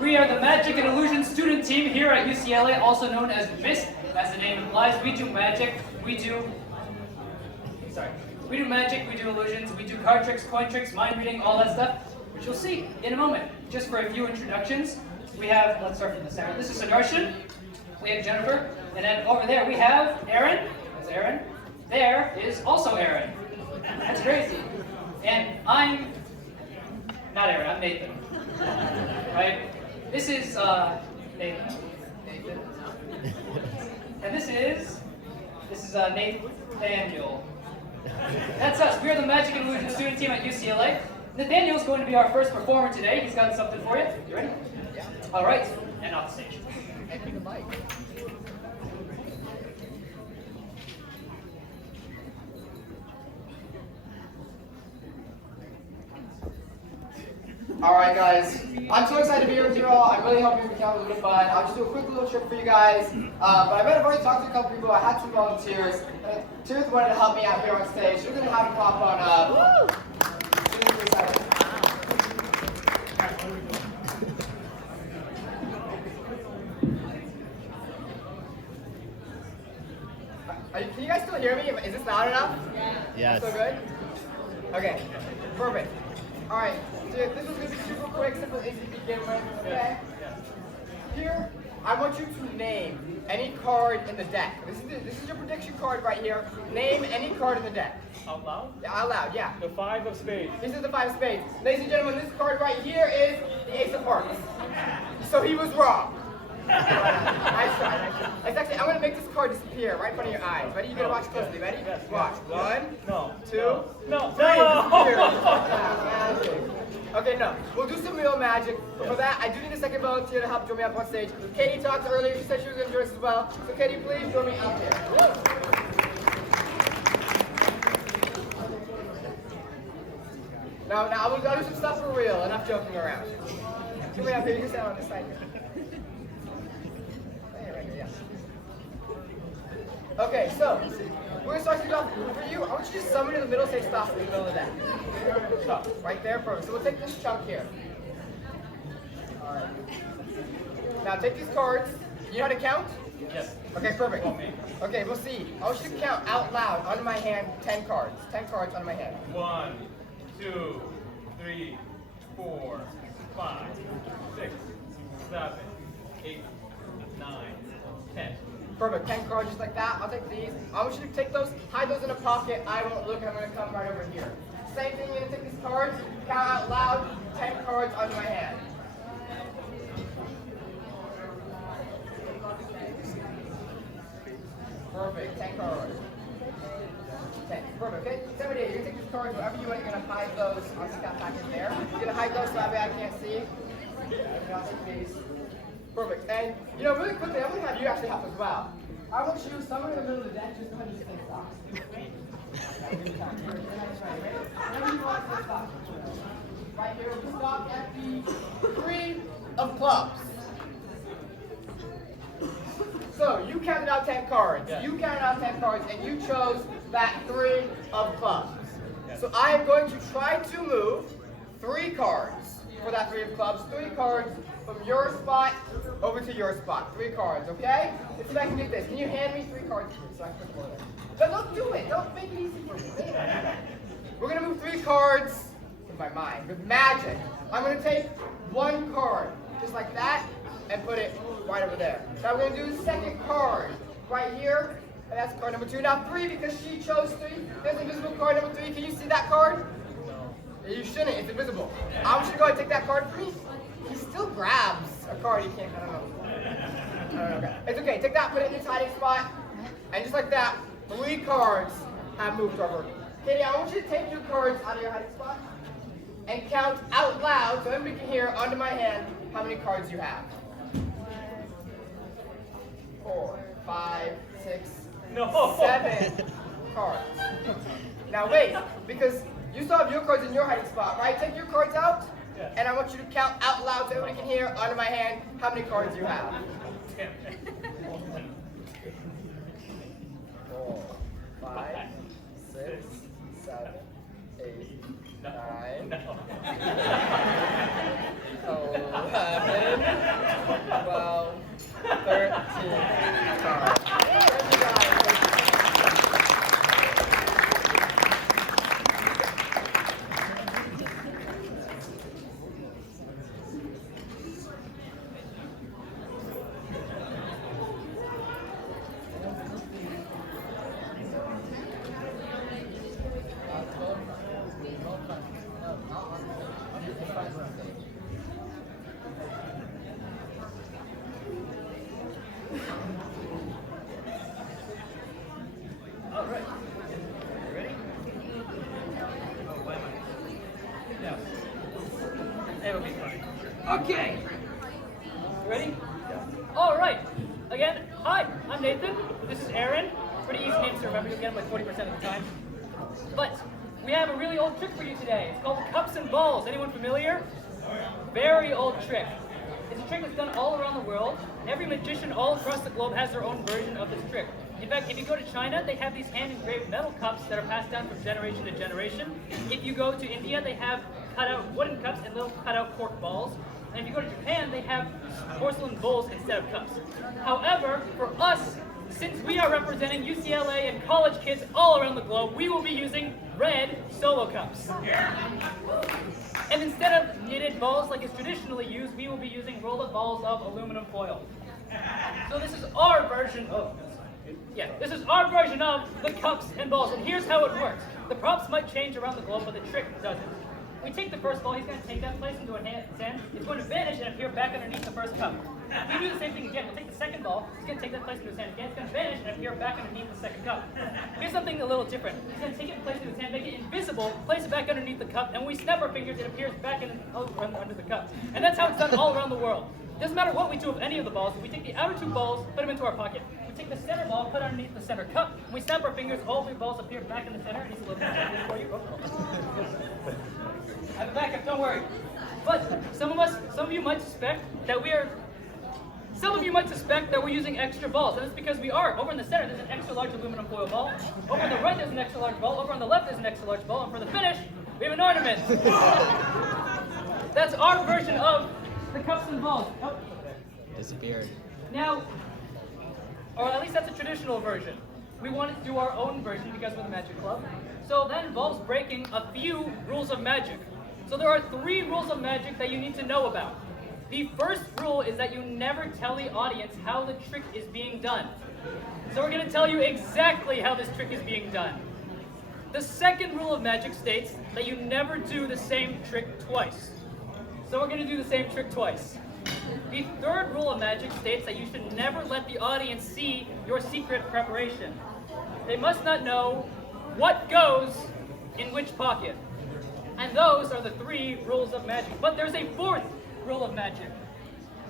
We are the Magic and Illusion student team here at UCLA, also known as MIST. As the name implies, we do magic, we do magic, we do illusions, we do card tricks, coin tricks, mind reading, all that stuff, which you'll see in a moment. Just for a few introductions, we have, let's start from the center. This is Sudarshan, we have Jennifer, and then over there we have Aaron. There's Aaron. There is also Aaron. That's crazy. And I'm not Aaron, I'm Nathan. Right? This is Nathan. And this is Nathaniel. That's us. We are the Magic and Illusion student team at UCLA. Nathaniel is going to be our first performer today. He's got something for you. You ready? Yeah. All right. And off the stage. And pick a mic. Alright guys, I'm so excited to be here with you all. I really hope you can have a little fun. I'll just do a quick little trick for you guys. But I bet I've already talked to a couple people. I had some volunteers. Tooth wanted to help me out here on stage. We're going to have him pop on up. Can you guys still hear me? Is this loud enough? Yeah. Yes. So good? Okay, perfect. Alright, so this is going to be super quick, simple, easy to begin with, okay? Here, I want you to name any card in the deck. This is your prediction card right here. Name any card in the deck. Out loud? Yeah, out loud, yeah. The 5 of spades. This is the 5 of spades. Ladies and gentlemen, this card right here is the Ace of Hearts. So he was wrong. Nice try, nice try. It's actually, I'm going to make this card disappear right in front of your eyes. Ready? You're going to watch closely. Ready? Yes. Watch. Yes. 1, No. 2, No. 3. No. Disappear. Magic. Okay, no. We'll do some real magic. But for that, I do need a second volunteer to help join me up on stage. Katie talked earlier. She said she was going to join us as well. So Katie, please join me out here. Now I'll do some stuff for real. Enough joking around. Join me up here. You can stand on this side here. Okay, so we're gonna start things off for you. I want you to summon in the middle, say stop in the middle of the deck. Stop, right there, perfect. So we'll take this chunk here. Alright. Now take these cards. You know how to count? Yes. Okay, perfect. Okay, we'll see. I want you to count out loud onto my hand 10 cards. 10 cards onto my hand. 1, 2, 3, 4, 5, 6, 7, 8, 9, 10. Perfect. 10 cards just like that. I'll take these. I want you to take those, hide those in a pocket. I won't look. I'm going to come right over here. Same thing. You're going to take these cards, count out loud, 10 cards onto my hand. Perfect. 10 cards. 10. Perfect. Okay. Somebody, you're going to take these cards wherever you want. You're going to hide those. I'll stick that back in there. You're going to hide those so that way I can't see. I'll take these. Perfect. And, you know, really quickly, I'm going to have you actually help as well. I want you, somewhere in the middle of the deck, just go ahead and just say stop. Whenever you want to say stop. Right here, we stop at the 3 of clubs. So, you counted out 10 cards. Yeah. You counted out 10 cards, and you chose that 3 of clubs. So, I am going to try to move 3 cards for that 3 of clubs. 3 cards from your spot over to your spot. 3 cards, okay? Let's see if I can get this. Can you hand me 3 cards so I can put them over there? But don't do it. Don't make it easy for me. We're going to move 3 cards in my mind with magic. I'm going to take 1 card, just like that, and put it right over there. Now we're going to do the second card right here, and that's card number 2. Now 3, because she chose 3. There's invisible card number 3. Can you see that card? You shouldn't. It's invisible. I want you to go ahead and take that card for me. He still grabs a card. He can't. I don't know. Okay. It's okay. Take that. Put it in its hiding spot. And just like that, 3 cards have moved over. Katie, I want you to take your cards out of your hiding spot and count out loud so everybody can hear onto my hand how many cards you have. 4, 5, 6, No. 7 cards. Now wait, because you still have your cards in your hiding spot, right? Take your cards out, and I want you to count out loud so everybody can hear onto my hand how many cards you have. 4, 5, 6, 7, 8, 9, 11, All right. You ready? Oh, why am I? No. It'll be fine. Okay. You ready? All right. Again, hi, I'm Nathan. This is Aaron. Pretty easy names to remember. You'll get them like 40% of the time. But we have a really old trick for you today. It's called the cups and balls. Anyone familiar? Very old trick. It's a trick that's done all around the world. Every magician all across the globe has their own version of this trick. In fact, if you go to China, they have these hand-engraved metal cups that are passed down from generation to generation. If you go to India, they have cut-out wooden cups and little cut-out cork balls. And if you go to Japan, they have porcelain bowls instead of cups. However, for us, since we are representing UCLA and college kids all around the globe, we will be using red solo cups. And instead of knitted balls like is traditionally used, we will be using roll-up balls of aluminum foil. So this is our version of, this is our version of the cups and balls. And here's how it works. The props might change around the globe, but the trick doesn't. We take the first ball, he's going to take that, place into his hand, it's going to vanish and appear back underneath the first cup. We do the same thing again, we'll take the second ball, he's going to take that, place into his hand again, it's going to vanish and appear back underneath the second cup. Here's something a little different. He's going to take it and place it in his hand, make it invisible, place it back underneath the cup, and when we snap our fingers, it appears back under the cup. And that's how it's done all around the world. Doesn't matter what we do with any of the balls, we take the outer two balls, put them into our pocket. We take the center ball, put it underneath the center cup, and we snap our fingers, all three balls appear back in the center, and he's a little bit for you. I have a backup, don't worry. But some of you might suspect that we're using extra balls, and it's because we are. Over in the center, there's an extra large aluminum foil ball. Over on the right, there's an extra large ball. Over on the left, there's an extra large ball. And for the finish, we have an ornament. That's our version of the cups and balls. Oh. Disappeared. Now, or at least that's a traditional version. We wanted to do our own version because we're the Magic Club. So that involves breaking a few rules of magic. So there are 3 rules of magic that you need to know about. The first rule is that you never tell the audience how the trick is being done. So we're going to tell you exactly how this trick is being done. The second rule of magic states that you never do the same trick twice. So we're going to do the same trick twice. The third rule of magic states that you should never let the audience see your secret preparation. They must not know what goes in which pocket. And those are the 3 rules of magic. But there's a 4th rule of magic.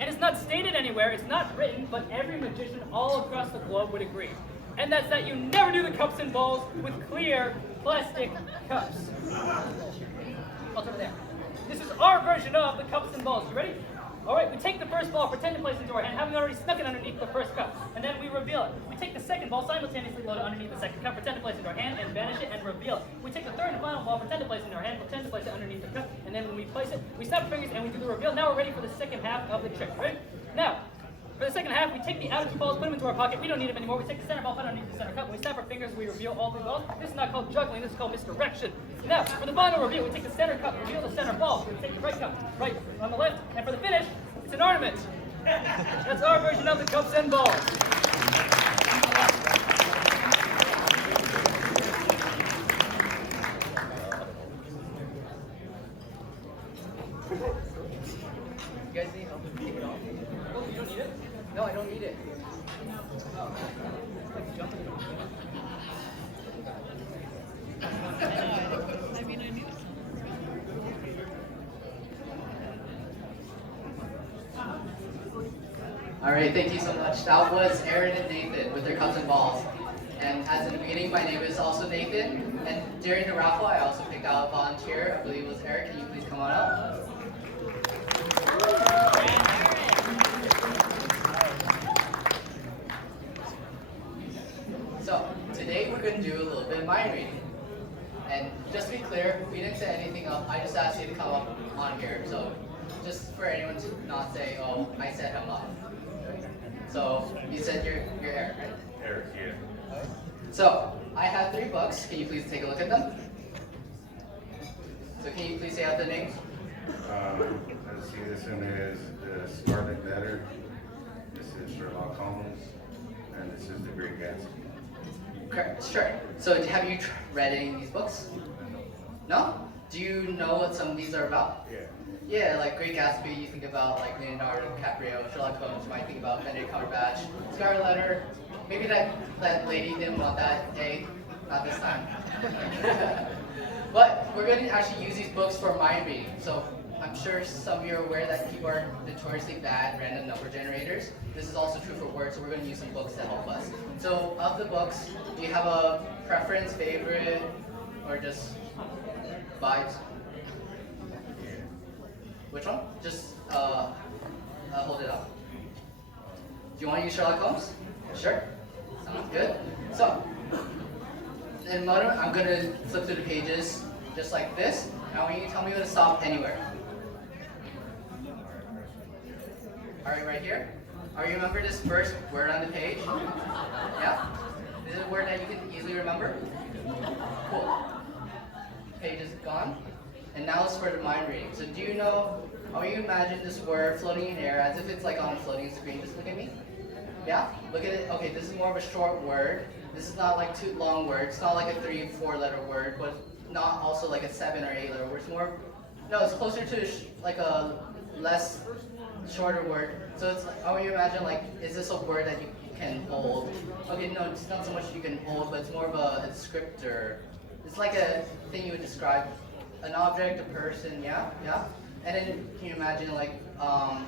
And it's not stated anywhere, it's not written, but every magician all across the globe would agree. And that's that you never do the cups and balls with clear plastic cups. I'll over there. This is our version of the cups and balls. You ready? All right, we take the first ball, pretend to place it into our hand, having already snuck it underneath the first cup, and then we reveal it. We take the second ball, simultaneously load it underneath the second cup, pretend to place it into our hand, and vanish it and reveal it. We take the third and final ball, pretend to place it in our hand, pretend to place it underneath the cup, and then when we place it, we snap our fingers and we do the reveal. Now we're ready for the second half of the trick, right? Now, for the second half, we take the outer 2 balls, put them into our pocket. We don't need them anymore. We take the center ball, put it underneath the center cup. When we snap our fingers, we reveal all 3 balls. This is not called juggling, this is called misdirection. Now, for the final reveal, we take the center cup, reveal the center ball. We take the right cup, right on the left, and for the finish, it's an ornament. That's our version of the cups and balls. You guys need help to take it off? Oh, you don't need it? No, I don't need it. All right, thank you so much. That was Aaron and Nathan with their cups and balls. And as in the beginning, my name is also Nathan. And during the raffle, I also picked out a volunteer. I believe it was Eric. Can you please come on up? So today we're going to do a little bit of mind reading. And just to be clear, we didn't set anything up. I just asked you to come up on here. So just for anyone to not say, oh, I set him up. So you said you're Eric, right? Eric, yeah. So I have 3 books. Can you please take a look at them? So can you please say out the names? Let's see, this one is The Scarlet Letter. This is Sherlock Holmes. And this is The Great Gatsby. Correct. Sure. So have you read any of these books? No? Do you know what some of these are about? Yeah. Yeah, like Great Gatsby, you think about like Leonardo DiCaprio. Sherlock Holmes, you might think about Benedict Cumberbatch. Scarlet Letter, maybe that lady didn't want that A, not this time. But we're going to actually use these books for mind reading. So I'm sure some of you are aware that people are notoriously bad at random number generators. This is also true for words, so we're going to use some books to help us. So of the books, do you have a preference, favorite, or just vibes? Which one? Just hold it up. Do you want to use Sherlock Holmes? Sure. Sounds good. So, in Moto, I'm going to flip through the pages just like this. Now, when you tell me when to stop anywhere. All right, right here. All right, remember this first word on the page? Yeah? Is it a word that you can easily remember? Cool. Page is gone. And now it's for the mind reading. So do you know, how you imagine this word floating in air as if it's like on a floating screen? Just look at me. Yeah? Look at it. Okay, this is more of a short word. This is not like 2 long words. It's not like a 3 or 4 letter word, but not also like a 7 or 8 letter word. It's more, no, it's closer to like a less shorter word. So it's like, how you imagine like, is this a word that you can hold? Okay, no, it's not so much you can hold, but it's more of a descriptor. It's like a thing you would describe an object, a person, yeah, yeah. And then can you imagine like how,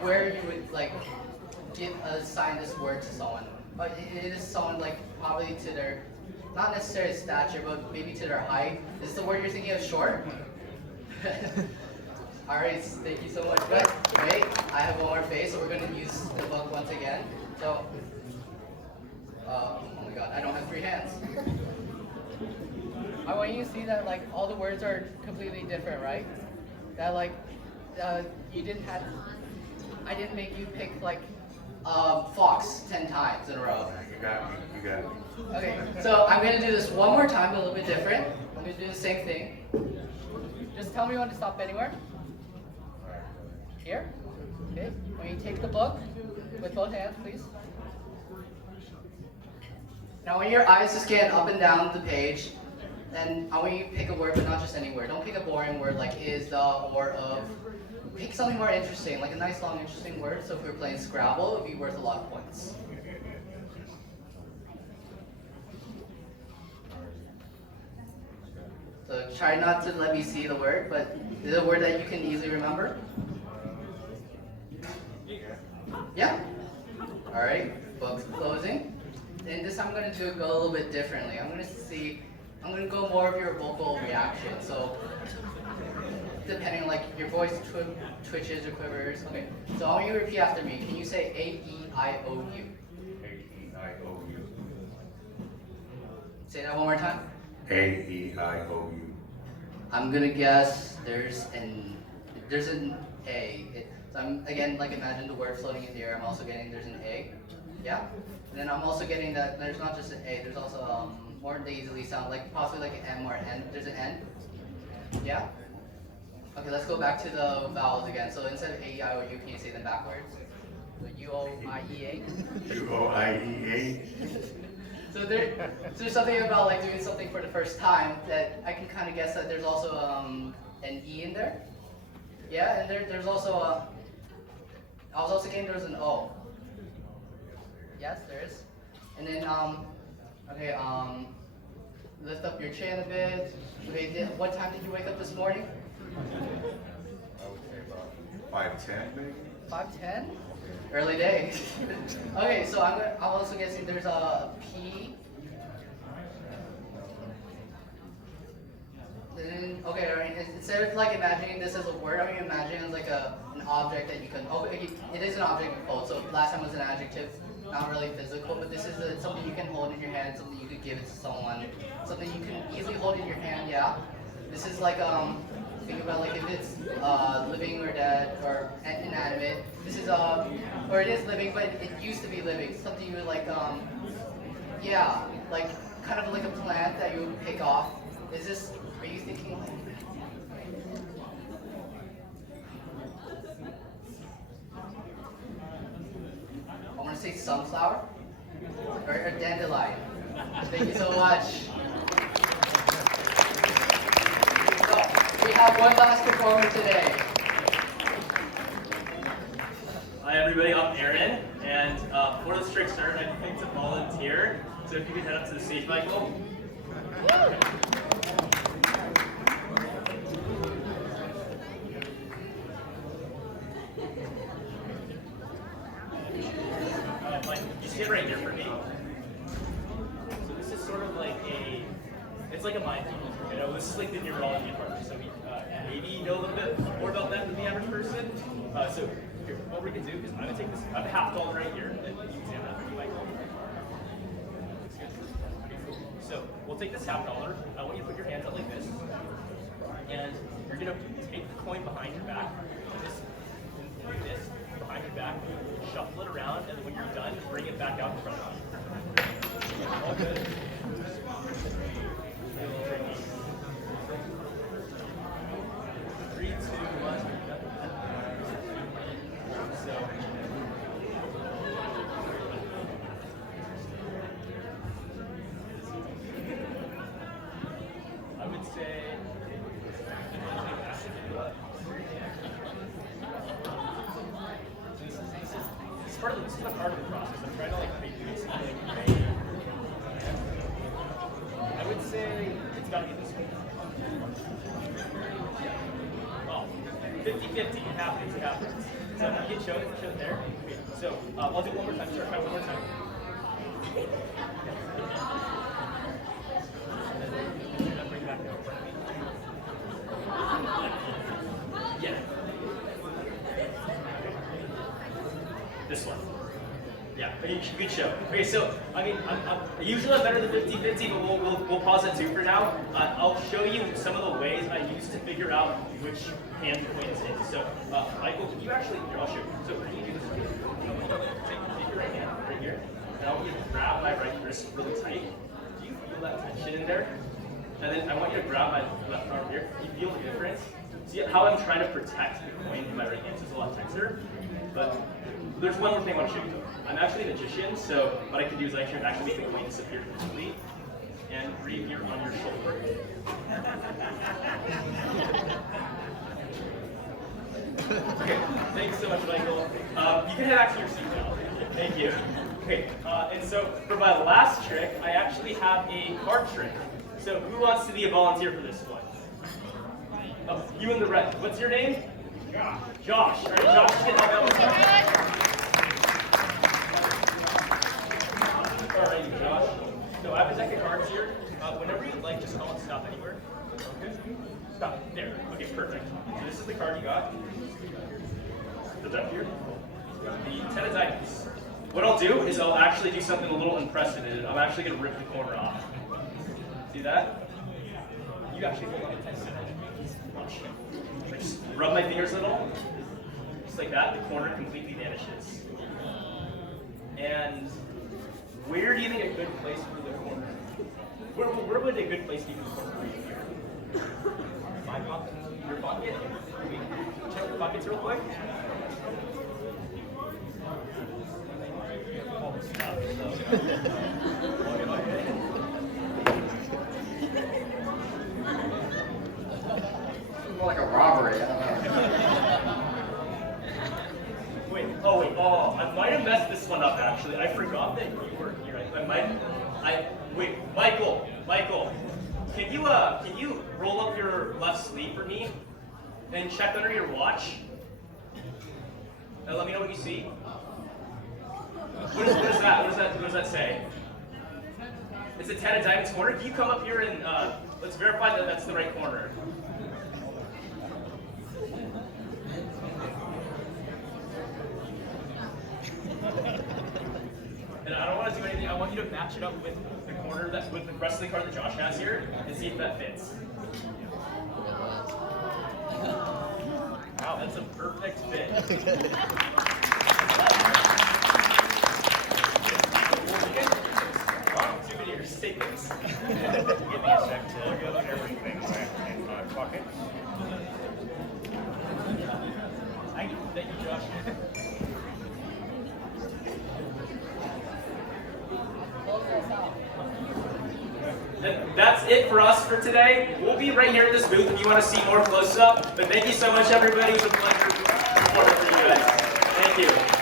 where you would like assign this word to someone? But it is someone like probably to their, not necessarily stature, but maybe to their height. Is the word you're thinking of short? All right, thank you so much. Good, great. I have one more page, so we're going to use the book once again. So, oh my God, I don't have 3 hands. I want you to see that like all the words are completely different, right? That like you didn't have, I didn't make you pick like fox 10 times in a row. You got me. You got me. Okay, so I'm gonna do this one more time, but a little bit different. I'm gonna do the same thing. Just tell me when to stop anywhere. Here. Okay. When you take the book with both hands, please. Now, when your eyes just scan up and down the page, then I want you to pick a word, but not just any word. Don't pick a boring word like is, the, or, of. Pick something more interesting, like a nice, long, interesting word. So if we were playing Scrabble, it would be worth a lot of points. So try not to let me see the word, but is it a word that you can easily remember? Yeah? All right, book's closing. And this time I'm going to go a little bit differently. I'm going to go more of your vocal reaction. So depending on like your voice twitches or quivers. Okay, so I want you to repeat after me. Can you say A-E-I-O-U? A-E-I-O-U. Say that one more time. A-E-I-O-U. I'm gonna guess there's an A. So I'm again like imagine the word floating in the air. I'm also getting there's an A. Yeah. And then I'm also getting that there's not just an A. There's also more nasally sound like possibly like an M or an N. There's an N. Yeah. Okay, let's go back to the vowels again. So instead of A-E-I-O-U, can you say them backwards? So U-O-I-E-A. U-O-I-E-A. So there's something about like doing something for the first time that I can kind of guess that there's also an E in there. Yeah, and there's also I was also getting there was an O. Yes, there is. And then okay, lift up your chin a bit. Okay, what time did you wake up this morning? I would say about 5:10 maybe. 5:10? Early day. Okay, so I'm also guessing there's a P. Then, okay, right, instead of like imagining this as a word, I'm imagining it as like an object that you can, it is an object you hold. So last time was an adjective, not really physical, but this is something you can hold in your hand, something you could give it to someone, something you can easily hold in your hand, yeah. This is like, think about like if it's living or dead, or inanimate. This is or it is living, but it used to be living. Something you would like, yeah, like kind of like a plant that you would pick off. Is this? Are you thinking like? I want to say sunflower or dandelion. Thank you so much. So we have one last performer today. Hi everybody, I'm Aaron, and for this trickster, I picked a volunteer. So if you could head up to the stage, Michael. Mike, you stand right here for me. So this is sort of like it's like a mind game. You know, this is like the neurology part. So we maybe know a little bit more about that than the average person. So here, what we can do is I'm gonna take this. I have a half dollar right here, and you can stand that for me, Michael. So we'll take this half dollar. I want you to put your hands out like this, and you're gonna take the coin behind your back, like this behind your back, shuffle it around, and then when you're done, bring it back out in front of you. All good. 3, 2, 1. So. I would say. This is a part of the process. I'm trying to like create this. I would say it's got to be this way. Well, 50-50, it happens, it happens. So you get showed there. Okay. So I'll do it one more time. Start try one more time. Bring it back down. Yeah. This one. Yeah, good show. Okay, so I mean, I'm usually I'm better than 50-50, but we'll pause at 2 for now. I'll show you some of the ways I use to figure out which hand the coin is in. So, Michael, can you actually? Here, I'll show you. So, can you do this? Take your right hand right here, and I want you to grab my right wrist really tight. Do you feel that tension in there? And then I want you to grab my left arm here. Do you feel the difference? See how I'm trying to protect the coin in my right hand? So it's a lot tighter. But there's one more thing I want to show you. I'm actually a magician, so what I can do is I can actually make the coin disappear completely and reappear on your shoulder. Okay, thanks so much, Michael. You can head back to your seat now. Thank you. Okay, and so for my last trick, I actually have a card trick. So who wants to be a volunteer for this one? Oh, you in the red. What's your name? Josh. Josh. All right, Josh, you can help out with that. All right, Josh. So I have a deck of cards here. Whenever you'd like, just call it stop anywhere. Okay. Stop. There. Okay, perfect. So this is the card you got. The deck here. The 10 of diamonds. What I'll do is I'll actually do something a little unprecedented. I'm actually going to rip the corner off. See that? You actually hold on to 10 seconds. Watch. I just rub my fingers a little. Just like that, the corner completely vanishes. And where do you think a good place for the corner? Where would a good place be for the corner for you here? My pocket? Your pocket? Can we check your pockets real quick? Oh, stop. More like a robbery. I don't know. Wait, I might have messed this one up actually. I forgot that you were here. Wait, Michael, can you roll up your left sleeve for me and check under your watch? And let me know what you see. What is that? What does that say? It's a 10 of diamonds corner. Can you come up here and let's verify that that's the right corner? And I don't want to do anything. I want you to match it up with the corner with the rest of the card that Josh has here and see if that fits. Wow. That's a perfect fit. Wow, souvenir stickers. Give me a sec to get everything back in my pocket. Thank you, Josh. That's it for us for today. We'll be right here at this booth if you want to see more close up. But thank you so much, everybody. It was a pleasure performing for you guys. Thank you.